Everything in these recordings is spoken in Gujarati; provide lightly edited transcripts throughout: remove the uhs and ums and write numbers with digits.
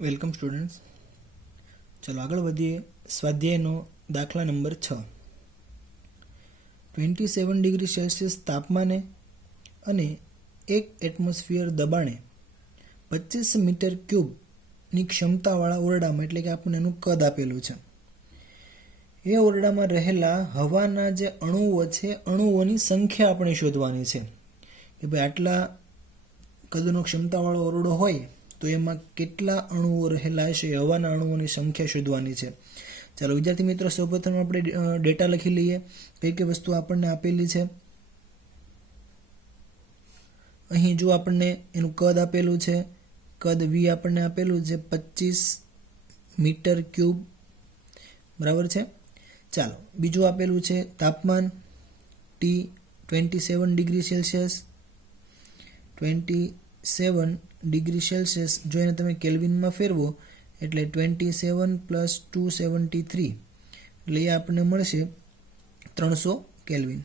Welcome students. ચલો આગળ વધીએ. સ્વાધ્યાયનો દાખલા નંબર 6. 27 ડિગ્રી સેલ્સિયસ તાપમાને અને 1 એટમોસ્ફિયર દબાણે 25 મીટર ક્યુબની ક્ષમતાવાળા ઓરડામાં, એટલે કે આપણને એનું કદ આપેલું છે, એ ઓરડામાં રહેલા હવાના જે અણુઓ છે, અણુઓની સંખ્યા આપણે શોધવાની છે. કે ભાઈ આટલા કદનો ક્ષમતાવાળો ઓરડો હોય તો એમાં કેટલા અણુઓ રહેલા હશે, હવાના અણુઓની સંખ્યા શોધવાની છે. ચાલો વિદ્યાર્થી મિત્રો, સૌપ્રથમ આપણે ડેટા લખી લઈએ. કઈ કઈ વસ્તુ આપણને આપેલી છે. અહીં જો આપણને એનું કદ આપેલું છે, કદ V આપણને આપેલું છે 25 મીટર ક્યુબ, બરાબર છે. ચાલો બીજું આપેલું છે તાપમાન T 27 degree Celsius. 27 degree Celsius જો એને તમે કેલ્વિનમાં ફેરવો એટલે 27 + 273, એટલે એ આપણને મળશે 300 કેલ્વિન.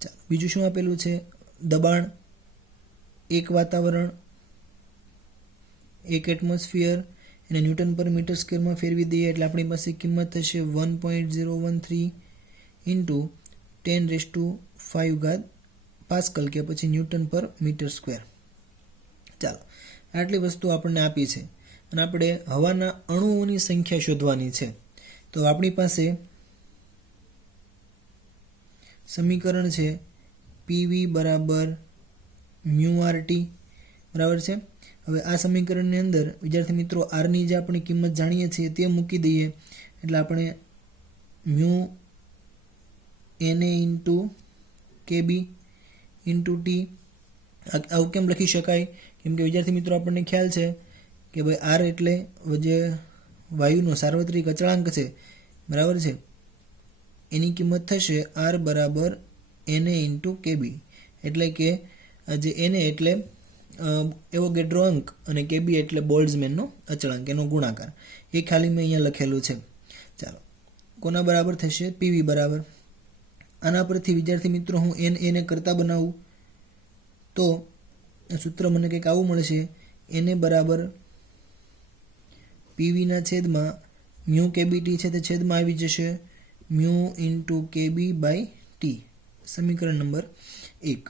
ચાલો બીજું શું આપેલું છે? દબાણ 1 વાતાવરણ, 1 એટમોસ્ફિયર, એને ન્યૂટન પર મીટર સ્ક્વેરમાં ફેરવી દઈએ એટલે આપણી પાસે કિંમત થશે 1.013 × 10⁵ પાસ્કલ, કે પછી ન્યૂટન પર મીટર સ્ક્વેર. ચાલો આટલી વસ્તુ આપણને આપી છે અને આપણે હવાના અણુઓની સંખ્યા શોધવાની છે. તો આપણી પાસે સમીકરણ છે PV = μRT, બરાબર છે. હવે આ સમીકરણની અંદર વિદ્યાર્થી મિત્રો R ની જે આપણે કિંમત જાણીએ છીએ તે મૂકી દઈએ એટલે આપણે μNA × KB × T. આવું કેમ લખી શકાય? કેમ કે વિદ્યાર્થી મિત્રો આપણને ખ્યાલ છે કે ભાઈ R એટલે જે વાયુનો સાર્વત્રિક અચળાંક છે, બરાબર છે, એની કિંમત થશે R = NA × KB. એટલે કે જે NA એટલે એવોગેડ્રો અંક અને KB એટલે બોલ્ટ્ઝમેનનો અચળાંક, એનો ગુણાકાર. એ ખાલી મેં અહીંયા લખેલું છે. ચાલો કોના બરાબર થશે? PV બરાબર. આના પરથી વિદ્યાર્થી મિત્રો હું NA ને કરતા બનાવું તો સૂત્ર મને કંઈક આવું મળશે. NA બરાબર PV ના છેદમાં μKBT છે તે છેદમાં આવી જશે μ × KB/T, સમીકરણ નંબર 1.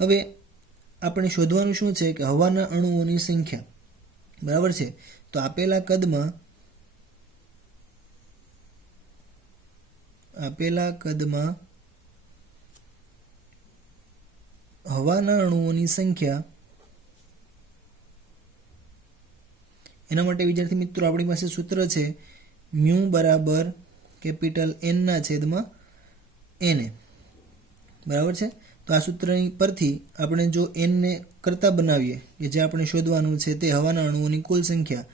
હવે આપણે શોધવાનું શું છે કે હવાના અણુઓની સંખ્યા, બરાબર છે. તો આપેલા કદમાં હવાના અણુઓની સંખ્યા, એના માટે વિદ્યાર્થી મિત્રો આપણી પાસે સૂત્ર છે μ = N ના છેદમાં NA, બરાબર છે. તો આ સૂત્રની પરથી આપણે જો n ને કરતા બનાવીએ કે જે આપણે શોધવાનું છે તે હવાના અણુઓની કુલ સંખ્યા,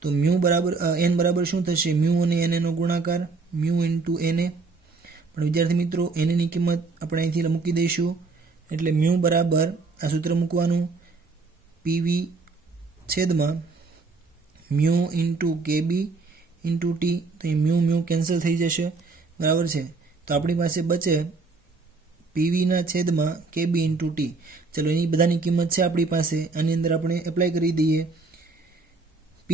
તો n બરાબર શું થશે? μ અને NA નો ગુણાકાર, μ × NA. પણ વિદ્યાર્થી મિત્રો NA ની કિંમત આપણે અહીંથી મૂકી દઈશું એટલે μ બરાબર આ સૂત્ર મૂકવાનું PV છેદમાં μ × KB × T. તો એ μ કેન્સલ થઈ જશે, બરાબર છે. તો આપણી પાસે બચે PV ના છેદમાં KB × T. ચલો એની બધાની કિંમત છે આપણી પાસે, આની અંદર આપણે એપ્લાય કરી દઈએ. P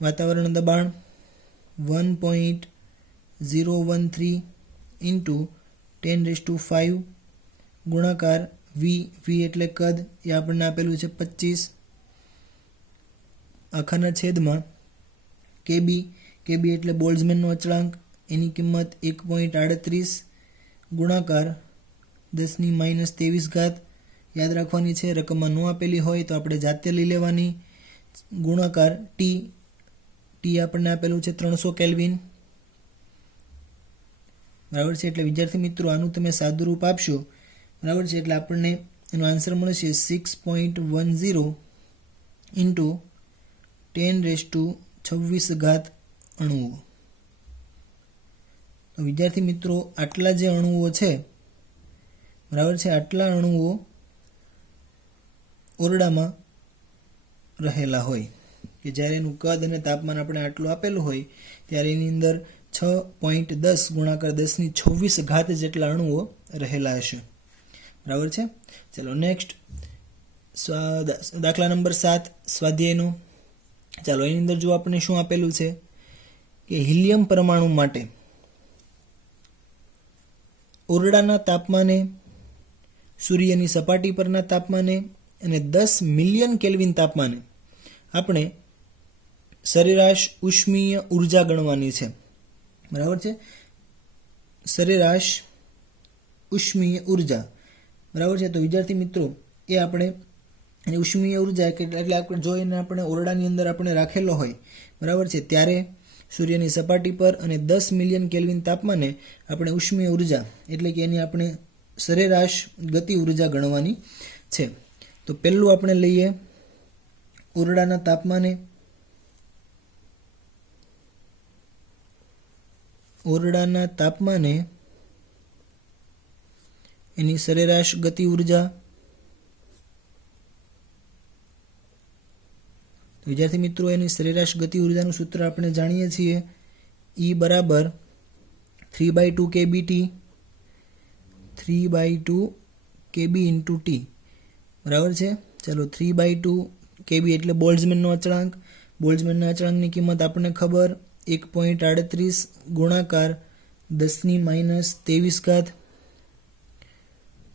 વાતાવરણ દબાણ 1.013 × 10⁵ ગુણાકાર V એટલે કદ, એ આપણને આપેલું છે 25 આખાના છેદમાં KB એટલે બોલ્ટ્ઝમેનનો અચળાંક, એની કિંમત 1.38 ગુણાકાર 10⁻23. યાદ રાખવાની છે, રકમમાં ન આપેલી હોય તો આપણે જાતે લઈ લેવાની. ગુણાકાર T આપણને આપેલું છે 300 કેલ્વિન, બરાબર છે. એટલે વિદ્યાર્થી મિત્રો આનું તમે સાદુરૂપ આપશો, બરાબર છે, એટલે આપણને એનો આન્સર મળશે 6.10 × 10⁻26 અણુઓ. તો વિદ્યાર્થી મિત્રો આટલા જે અણુઓ છે, બરાબર છે, આટલા અણુઓ ઓરડામાં રહેલા હોય કે જ્યારે એનું કદ અને તાપમાન આપણે આટલું આપેલું હોય ત્યારે એની અંદર 6.10 ગુણાકાર 10⁻26 જેટલા અણુઓ રહેલા હશે, બરાબર છે. ચલો નેક્સ્ટ દાખલા નંબર 7 સ્વાધ્યાયનો. ચાલો એની અંદર જો આપણને શું આપેલું છે કે હિલિયમ પરમાણુ માટે ઓરડાના તાપમાને, સૂર્યની સપાટી પરના તાપમાને અને 10 મિલિયન કેલ્વિન તાપમાને આપણે સરેરાશ ઉષ્મીય ઉર્જા ગણવાની છે. બરાબર છે, સરેરાશ ઉષ્મીય ઉર્જા. બરાબર છે. તો વિદ્યાર્થી મિત્રો એ આપણે ઉષ્મીય ઉર્જા એટલે આપણે જો એને આપણે ઓરડાની અંદર આપણે રાખેલો હોય, બરાબર છે, ત્યારે સૂર્યની સપાટી પર અને 10 મિલિયન કેલ્વિન તાપમાને આપણે ઉષ્મીય ઉર્જા એટલે કે એની આપણે સરેરાશ ગતિ ઉર્જા ગણવાની છે. તો પહેલું આપણે લઈએ ઓરડાના તાપમાને. ઓરડાના તાપમાને એની સરેરાશ ગતિ ઉર્જા. વિદ્યાર્થી મિત્રો એની સરેરાશ ગતિ ઉર્જાનું સૂત્ર આપણે જાણીએ છીએ, E બરાબર 3/2 kBT 3/2 kB ઇન્ટુ ટી. બરાબર છે. ચાલો 3/2 kB એટલે બોલ્ટ્ઝમેનનો અચળાંક. બોલ્ટ્ઝમેનના અચળાંકની કિંમત આપણને ખબર 1.38 ગુણાકાર 10⁻23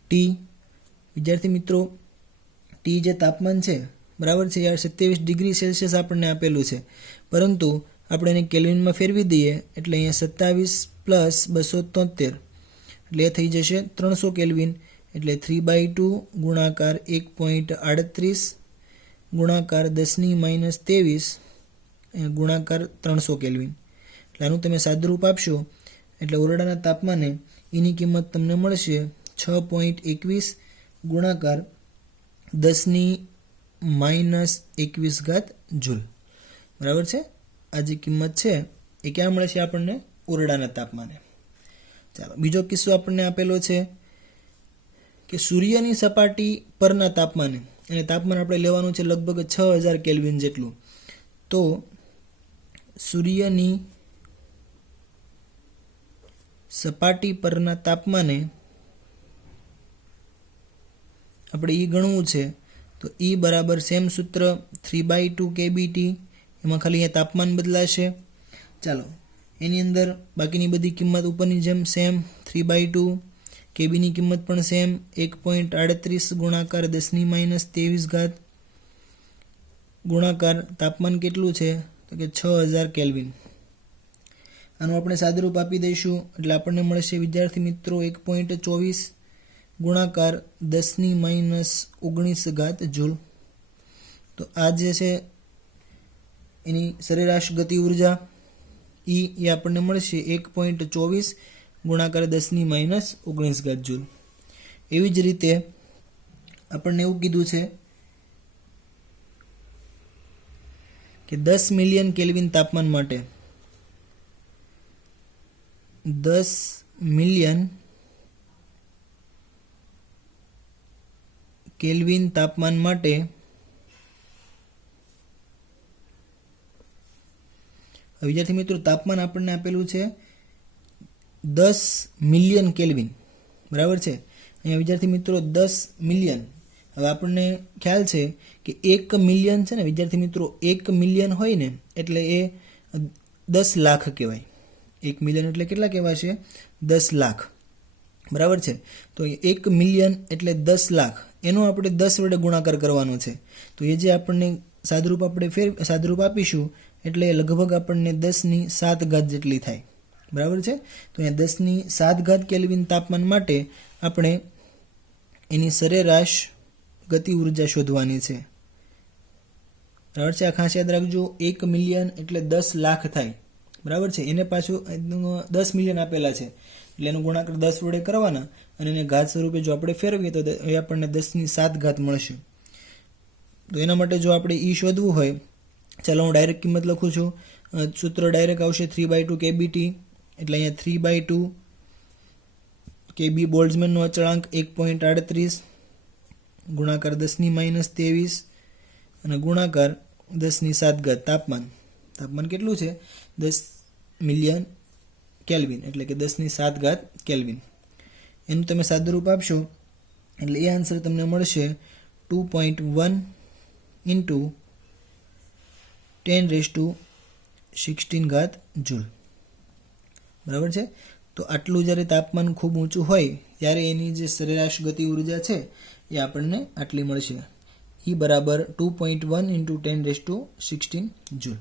ટી. વિદ્યાર્થી મિત્રો ટી જે તાપમાન છે, બરાબર છે, યાર 27 ડિગ્રી સેલ્સિયસ આપણને આપેલું છે, પરંતુ આપણે એને કેલ્વિનમાં ફેરવી દઈએ એટલે અહીંયા 27 + 273 એટલે એ થઈ જશે 300 કેલ્વિન. એટલે 3/2 ગુણાકાર 1.38 ગુણાકાર 10⁻23 ગુણાકાર 300 કેલ્વિન. એટલે આનું તમે સાદુરૂપ આપશો એટલે ઓરડાના તાપમાને એની કિંમત તમને મળશે 6.21 ગુણાકાર 10⁻21 જૂલ. બરાબર છે. આ જે કિંમત છે એ ક્યાં મળે છે આપણને? ઓરડાના તાપમાને. ચાલો બીજો કિસ્સો આપણને આપેલો છે કે સૂર્યની સપાટી પરના તાપમાને, અને તાપમાન આપણે લેવાનું છે લગભગ 6000 કેલ્વિન જેટલું. તો સૂર્યની સપાટી પરના તાપમાને આપણે E ગણવું છે. તો E બરાબર સેમ સૂત્ર 3/2 kBT. એમાં ખાલી અહીંયા તાપમાન બદલાશે. ચાલો એની અંદર બાકીની બધી કિંમત ઉપરની જેમ સેમ 3/2 kBની કિંમત પણ સેમ 1.38 ગુણાકાર 10⁻23 ગુણાકાર તાપમાન કેટલું છે તો કે 6000 કેલ્વિન. આનું આપણે સાદુરૂપ આપી દઈશું એટલે આપણને મળશે વિદ્યાર્થી મિત્રો 1.24 ગુણાકાર 10⁻19 જૂલ. તો આ જે છે એની સરેરાશ ગતિ ઉર્જા E એ આપણને મળશે 1.24 ગુણાકાર 10⁻19 જૂલ. એવી જ રીતે આપણને એવું કીધું છે કે 10 મિલિયન કેલ્વિન તાપમાન માટે 10 મિલિયન કેલ્વિન તાપમાન માટે વિદ્યાર્થી મિત્રો તાપમાન આપણને આપેલું છે 10 મિલિયન કેલ્વિન. બરાબર છે. અહીંયા વિદ્યાર્થી મિત્રો 10 મિલિયન. હવે આપણને ખ્યાલ છે કે 1 મિલિયન છે ને વિદ્યાર્થી મિત્રો, 1 મિલિયન હોય ને એટલે એ 10 લાખ કહેવાય. 1 મિલિયન એટલે કેટલા કહેવાશે? 10 લાખ. બરાબર છે. તો 1 મિલિયન એટલે 10 લાખ, એનો આપણે 10 વડે ગુણાકાર કરવાનો છે. તો એ જે આપણને સાદુરૂપ સાદુરૂપ આપીશું એટલે લગભગ આપણને 10⁷ જેટલી થાય. બરાબર છે. તો અહીંયા 10⁷ કેલ્વિન તાપમાન માટે આપણે એની સરેરાશ ગતિ ઉર્જા શોધવાની છે. બરાબર છે. આ ખાસ યાદ રાખજો, 1 મિલિયન એટલે 10 લાખ થાય. બરાબર છે. એને પાછું 10 મિલિયન આપેલા છે એટલે એનો ગુણાકાર 10 વડે કરવાના અને એને ઘાત સ્વરૂપે જો આપણે ફેરવીએ તો એ આપણને 10⁷ મળશે. તો એના માટે જો આપણે E શોધવું હોય, ચાલો હું ડાયરેક્ટ કિંમત લખું છું. સૂત્ર ડાયરેક્ટ આવશે 3/2 kBT. એટલે અહીંયા 3/2 kB બોલ્ટ્ઝમેનનો અચળાંક 1.38 ગુણાકાર 10⁻23 અને ગુણાકાર 10⁷ તાપમાન. તાપમાન કેટલું છે? 10 મિલિયન કેલ્વિન એટલે કે 10⁷ કેલ્વિન. એનું તમે સાદુરૂપ આપશો એટલે એ આન્સર તમને મળશે 2.1 ઇન્ટુ 10⁻16 જૂલ. બરાબર છે. તો આટલું જ્યારે તાપમાન ખૂબ ઊંચું હોય ત્યારે એની જે સરેરાશ ગતિ ઉર્જા છે એ આપણને આટલી મળશે. E બરાબર 2.1 ઇન્ટુ 10⁻16 જૂલ.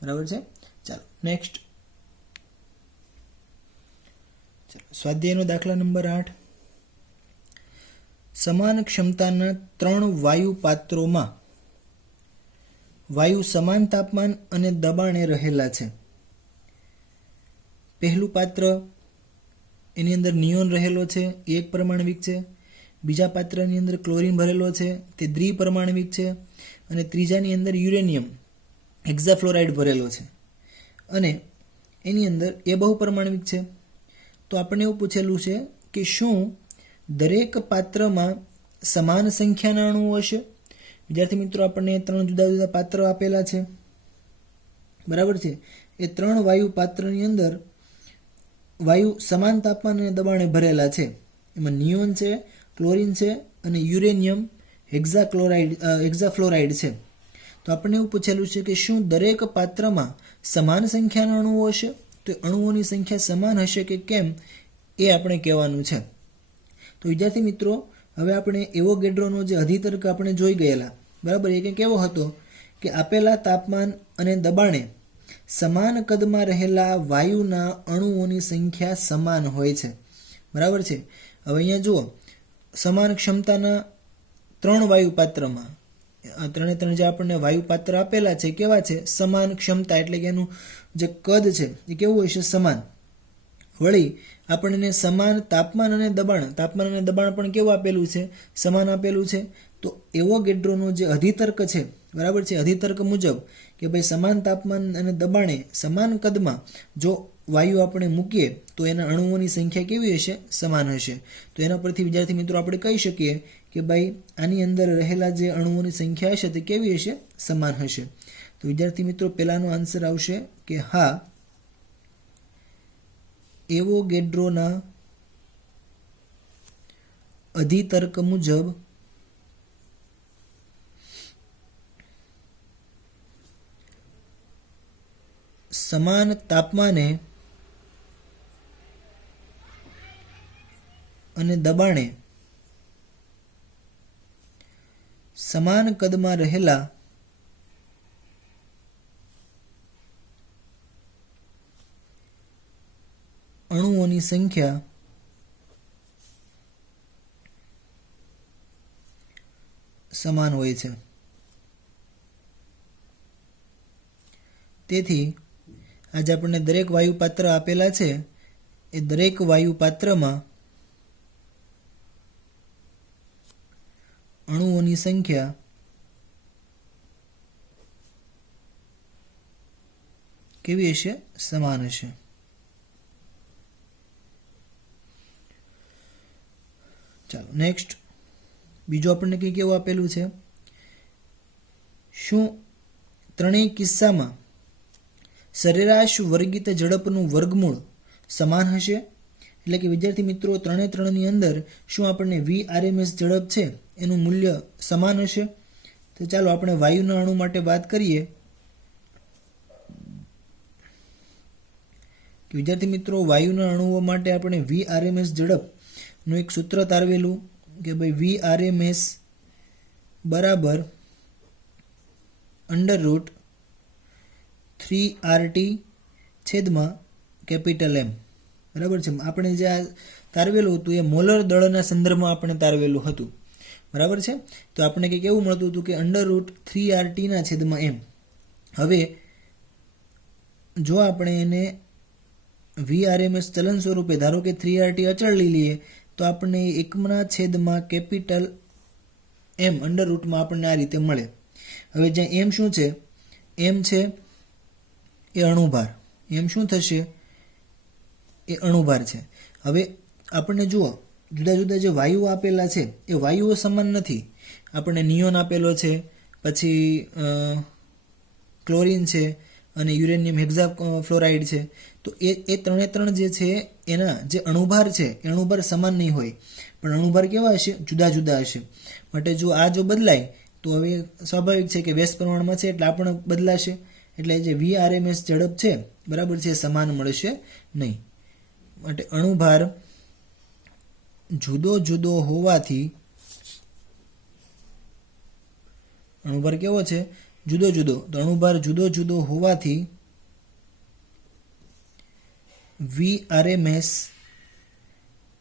બરાબર છે. ચાલો નેક્સ્ટ સ્વાધ્યાયનો દાખલા નંબર 8. સમાન ક્ષમતાના 3 વાયુ પાત્રોમાં વાયુ સમાન તાપમાન અને દબાણે રહેલા છે. પહેલું પાત્ર એની અંદર નિયોન રહેલો છે, એ એક પરમાણવિક છે. બીજા પાત્રની અંદર ક્લોરીન ભરેલો છે, તે દ્વિપરમાણવિક છે. અને ત્રીજાની અંદર યુરેનિયમ હેક્ઝાફ્લોરાઇડ ભરેલો છે અને એની અંદર એ બહુપરમાણવિક છે. તો આપણને એવું પૂછેલું છે કે શું દરેક પાત્રમાં સમાન સંખ્યાના અણુઓ હશે? વિદ્યાર્થી મિત્રો, આપણને 3 જુદા જુદા પાત્ર આપેલા છે. બરાબર છે. એ 3 વાયુ પાત્રની અંદર વાયુ સમાન તાપમાન અને દબાણે ભરેલા છે. એમાં નિયોન છે, ક્લોરીન છે અને યુરેનિયમ હેક્ઝાફ્લોરાઇડ છે. તો આપણને એવું પૂછેલું છે કે શું દરેક પાત્રમાં સમાન સંખ્યાના અણુઓ હશે? તો અણુઓની સંખ્યા સમાન હશે કે કેમ એ આપણે કહેવાનું છે. તો વિદ્યાર્થી મિત્રો, હવે આપણે એવોગેડ્રોનો જે અધિતર્ક આપણે જોઈ ગયેલા, બરાબર, એ કંઈક એવો હતો કે આપેલા તાપમાન અને દબાણે સમાન કદમાં રહેલા વાયુના અણુઓની સંખ્યા સમાન હોય છે. બરાબર છે. હવે અહીંયા જુઓ, સમાન ક્ષમતાના 3 વાયુ પાત્રમાં 3 જે આપણને વાયુ પાત્ર આપેલા છે કેવા છે? સમાન ક્ષમતા, એટલે કે એનું જે કદ છે એ કેવું હશે? સમાન. વળી આપણને સમાન તાપમાન અને દબાણ પણ કેવું આપેલું છે? સમાન આપેલું છે. તો એવોગેડ્રોનો જે અધિતર્ક છે, બરાબર છે, અધિતર્ક મુજબ કે ભાઈ સમાન તાપમાન અને દબાણે સમાન કદમાં જો વાયુ આપણે મૂકીએ તો એના અણુઓની સંખ્યા કેવી હશે? સમાન હશે. તો એના પરથી વિદ્યાર્થી મિત્રો આપણે કહી શકીએ કે ભાઈ આની અંદર રહેલા જે અણુઓની સંખ્યા હશે તે કેવી હશે? સમાન હશે. તો વિદ્યાર્થી મિત્રો, પહેલાનો આન્સર આવશે કે હા, એવોગેડ્રોના અધિતર્ક મુજબ સમાન તાપમાને અને દબાણે સમાન કદમાં રહેલા અણુઓની સંખ્યા સમાન હોય છે. તેથી આજે આપણને દરેક વાયુ પાત્ર આપેલા છે એ દરેક વાયુ પાત્રમાં અણુઓની સંખ્યા કેવી હશે? સમાન હશે. ચાલો નેક્સ્ટ, બીજું આપણને કંઈક એવું આપેલું છે, શું ત્રણેય કિસ્સામાં સરેરાશ વર્ગિત ઝડપનું વર્ગમૂળ સમાન હશે? એટલે કે વિદ્યાર્થી મિત્રો, 3ની અંદર શું આપણને VRMS ઝડપ છે એનું મૂલ્ય સમાન હશે? તો ચાલો આપણે વાયુના અણુ માટે વાત કરીએ કે વિદ્યાર્થી મિત્રો, વાયુના અણુઓ માટે આપણે VRMS ઝડપનું એક સૂત્ર તારવેલું કે ભાઈ VRMS બરાબર √3RT છેદમાં M. બરાબર છે. આપણે જે આ તારવેલું હતું એ મોલર દળના સંદર્ભમાં આપણે તારવેલું હતું. બરાબર છે. તો આપણે કંઈક એવું મળતું હતું કે √3RT છેદમાં M. હવે જો આપણે એને VRMS ચલન સ્વરૂપે ધારો કે 3RT અચળ લઈ લઈએ તો આપણને 1/M અંડરરૂટમાં આપણને આ રીતે મળે. હવે જ્યાં M શું છે? M છે એ અણુભાર. M શું થશે? એ અણુભાર છે. હવે આપણને જુઓ, જુદા જુદા જે વાયુઓ આપેલા છે એ વાયુઓ સમાન નથી. આપણને નિયોન આપેલો છે, પછી ક્લોરીન છે અને યુરેનિયમ હેક્ઝા ફ્લોરાઇડ છે. તો એ ત્રણે ત્રણ જે છે એના જે અણુભાર છે એ અણુભાર સમાન નહીં હોય, પણ અણુભાર કેવા હશે? જુદા જુદા હશે. માટે જો બદલાય તો હવે સ્વાભાવિક છે કે વ્યસ્ત પ્રમાણમાં છે એટલે આ પણ બદલાશે. એટલે જે VRMS ઝડપ છે બરાબર છે સમાન મળશે નહીં. માટે અણુભાર જુદો જુદો હોવાથી, અણુભાર કેવો છે? જુદો જુદો. તો અણુભાર જુદો જુદો હોવાથી VRMS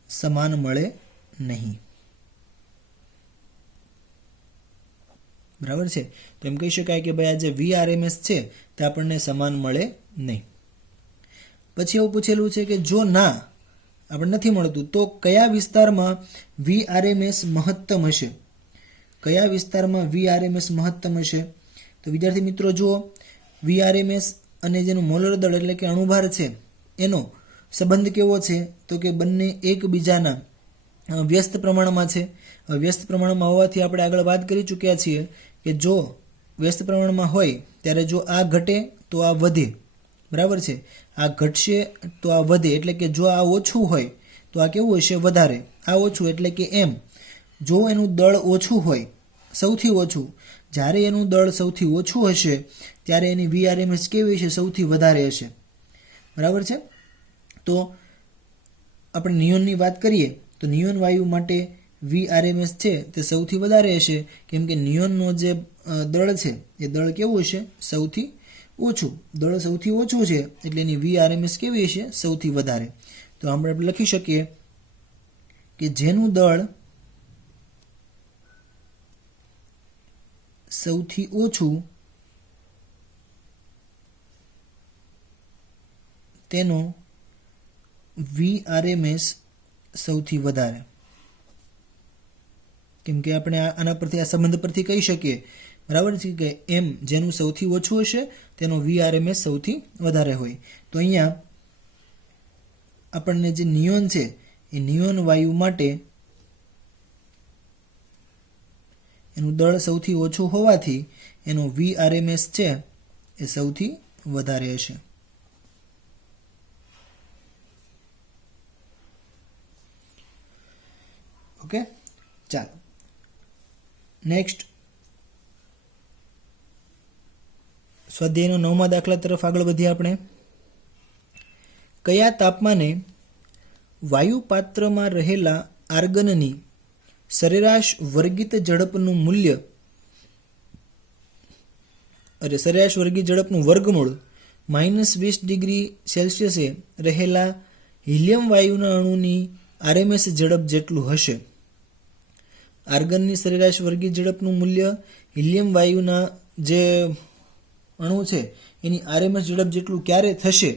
સમાન મળે નહીં. બરાબર છે. તો એમ કહી શકાય કે ભાઈ આ જે VRMS છે તે આપણને સમાન મળે નહીં. પછી એવું પૂછેલું છે કે જો ના આપણે નથી મળતું તો કયા વિસ્તારમાં VRMS મહત્તમ હશે? કયા વિસ્તારમાં VRMS મહત્તમ હશે? તો વિદ્યાર્થી મિત્રો જુઓ, VRMS અને જેનું મોલર દળ એટલે કે અણુભાર છે એનો સંબંધ કેવો છે? તો કે બંને એકબીજાના વ્યસ્ત પ્રમાણમાં છે. વ્યસ્ત પ્રમાણમાં હોવાથી આપણે આગળ વાત કરી ચૂક્યા છીએ કે જો વ્યસ્ત પ્રમાણમાં હોય ત્યારે જો આ ઘટે તો આ વધે. બરાબર છે. આ ઘટશે તો આ વધે. એટલે કે જો આ ઓછું હોય તો આ કેવું હશે? વધારે. આ ઓછું એટલે કે એમ. જો એનું દળ ઓછું હોય, સૌથી ઓછું, જ્યારે એનું દળ સૌથી ઓછું હશે ત્યારે એની VRMS કેવી હશે? સૌથી વધારે હશે. બરાબર છે. તો આપણે નિયોનની વાત કરીએ તો નિયોન વાયુ માટે VRMS છે તે સૌથી વધારે હશે, કેમ કે નિયોનનો જે દળ છે એ દળ કેવું હશે? સૌથી ઓછું. દળ સૌથી ઓછું છે એટલે એની VRMS કેવી હશે? સૌથી વધારે. તો આપણે લખી શકીએ કે જેનું દળ સૌથી ઓછું તેનો VRMS સૌથી વધારે. કેમ કે આપણે આના પરથી, આ સંબંધ પરથી કહી શકીએ બરાબર છે કે એમ જેનું સૌથી ઓછું હશે તેનો VRMS સૌથી વધારે હોય. તો અહીંયા આપણને જે નિયોન છે એ નિયોન વાયુ માટે એનું દળ સૌથી ઓછું હોવાથી એનો VRMS છે એ સૌથી વધારે હશે. ઓકે, ચાલો નેક્સ્ટ સ્વાધ્યાયનો 9મા દાખલા તરફ આગળ વધીએ આપણે. કયા તાપમાને વાયુ પાત્રમાં રહેલા આર્ગનની સરેરાશ વર્ગિત ઝડપનું મૂલ્ય સરેરાશ વર્ગિત ઝડપનું વર્ગમૂળ -20 ડિગ્રી સેલ્સિયસે રહેલા હિલિયમ વાયુના અણુની RMS ઝડપ જેટલું હશે? આર્ગનની સરેરાશ વર્ગિત ઝડપનું મૂલ્ય હિલિયમ વાયુના જે અણુ છે એની RMS ઝડપ જેટલું ક્યારે થશે,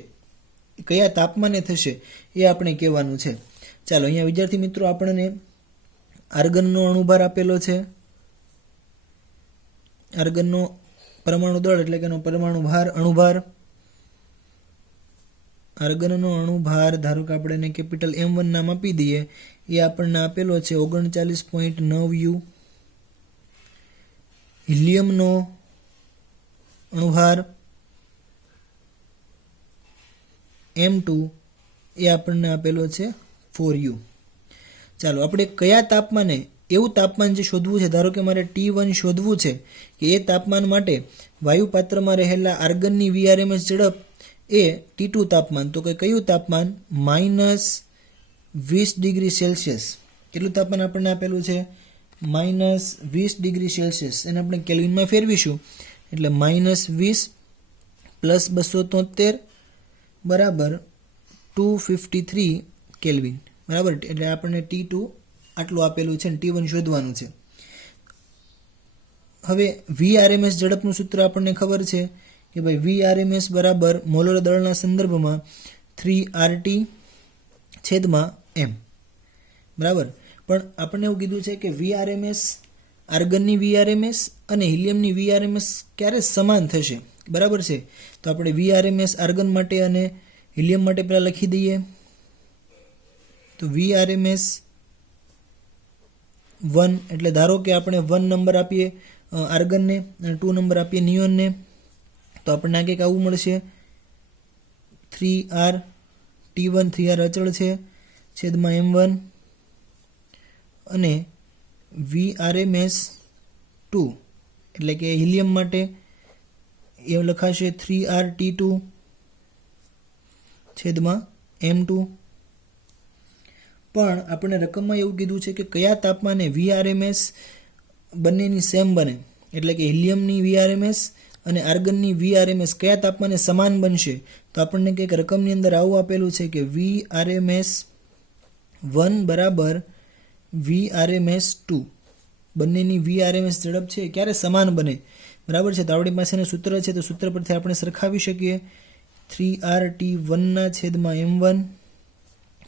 કયા તાપમાને થશે એ આપણે કહેવાનું છે. ચાલો અહીંયા વિદ્યાર્થી મિત્રો આપણને આર્ગનનો અણુભાર આપેલો છે. આર્ગનનો પરમાણુ દળ એટલે કે એનો પરમાણુ ભાર, અણુભાર. આર્ગનનો અણુભાર ધારો કે આપણે એને કેપિટલ M1 નામ આપી દઈએ. એ આપણને આપેલો છે 39.9 U. હિલિયમનો અણુભાર M2 એ આપણને આપેલો છે 4U. ચાલો આપણે કયા તાપમાને, એવું તાપમાન જે શોધવું છે, ધારો કે મારે T1 શોધવું છે કે એ તાપમાન માટે વાયુ પાત્રમાં રહેલા આર્ગનની VRMS ઝડપ એ T2 તાપમાન. તો કે કયું તાપમાન? -20 ડિગ્રી સેલ્સિયસ. કેટલું તાપમાન આપણને આપેલું છે? -20 ડિગ્રી સેલ્સિયસ. એને આપણે કેલ્વિનમાં ફેરવીશું એટલે -20 + 273 બરાબર 253 કેલ્વિન. બરાબર. એટલે આપણને T2 આટલું આપેલું છે અને T1 શોધવાનું છે. હવે VRMS ઝડપનું સૂત્ર આપણને ખબર છે કે ભાઈ VRMS બરાબર મોલર દળના સંદર્ભમાં 3RT/m. બરાબર. પણ આપણને એવું કીધું છે કે VRMS, આર્ગનની VRMS અને હિલિયમની VRMS ક્યારે સમાન થશે? બરાબર છે. તો આપણે VRMS આર્ગન માટે અને હિલિયમ માટે પહેલાં લખી દઈએ. તો VRMS 1 એટલે ધારો કે આપણે 1 નંબર આપીએ આર્ગનને અને 2 નંબર આપીએ નિયોનને. તો તો આપણને આ કંઈક આવું મળશે 3R T1 3R અચળ છે છેદમાં M1 અને VRMS 2 એટલે કે હિલિયમ માટે એ લખાશે 3R T2 છેદમાં M2 પણ આપણે રકમમાં એવું કીધું છે કે કયા તાપમાને VRMS બંનેની સેમ બને એટલે કે હિલિયમની VRMS અને આર્ગનની VRMS કયા તાપમાને સમાન બનશે તો આપણને કંઈક રકમની અંદર આવું આપેલું છે કે VRMS 1 બરાબર VRMS 2 બંનેની VRMS ઝડપ છે ક્યારે સમાન બને બરાબર છે તો આપણી પાસેનું સૂત્ર છે તો સૂત્ર પરથી આપણે સરખાવી શકીએ 3RT1 ના છેદમાં M1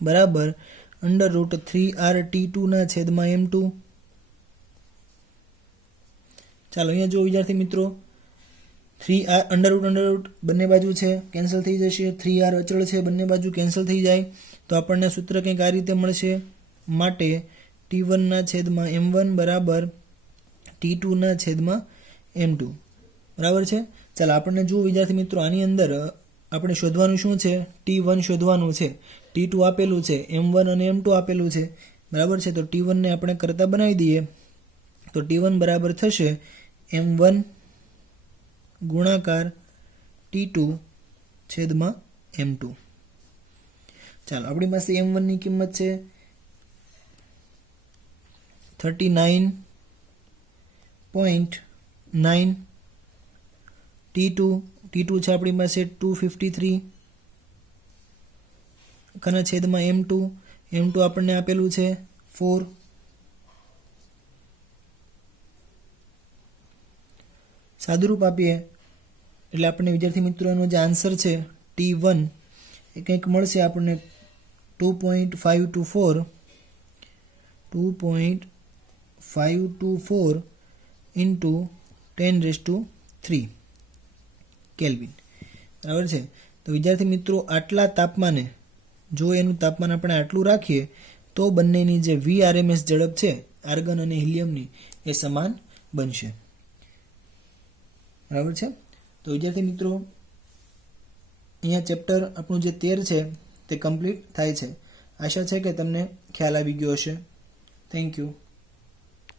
બરાબર √3RT2 ના છેદમાં M2 ચાલો અહીંયા જો વિદ્યાર્થી મિત્રો 3R √ બંને બાજુ છે કેન્સલ થઈ જશે 3R અચળ છે બંને બાજુ કેન્સલ થઈ જાય તો આપણને સૂત્ર કંઈક આ રીતે મળશે માટે T1 ના છેદમાં M1 બરાબર T2 ના છેદમાં M2 બરાબર છે ચાલો આપણને જો વિદ્યાર્થી મિત્રો આની અંદર આપણે શોધવાનું શું છે T1 શોધવાનું છે T2 આપેલું છે M1 અને M2 આપેલું છે બરાબર છે તો T1 ને આપણે કરતા બનાવી દઈએ તો T1 બરાબર થશે M1 ગુણાકાર T2 છેદમાં M2 ચાલો આપણી પાસે M1 ની કિંમત છે 39.9 T2 છે આપણી પાસે 253 ખાના છેદમાં M2 આપણને આપેલું છે 4 સાદુરૂપ આપીએ એટલે આપણને વિદ્યાર્થી મિત્રોનો જે આન્સર છે T1 એ કંઈક મળશે આપણને 2.524 into 10⁻³ કેલ્વિન બરાબર છે તો વિદ્યાર્થી મિત્રો આટલા તાપમાને જો એનું તાપમાન આપણે આટલું રાખીએ તો બંનેની જે VRMS ઝડપ છે આર્ગન અને હિલિયમની એ સમાન બનશે બરાબર છે તો વિદ્યાર્થી મિત્રો અહીંયા ચેપ્ટર આપણું જે 13 છે તે કમ્પ્લીટ થાય છે આશા છે કે તમને ખ્યાલ આવી ગયો હશે થેન્ક યુ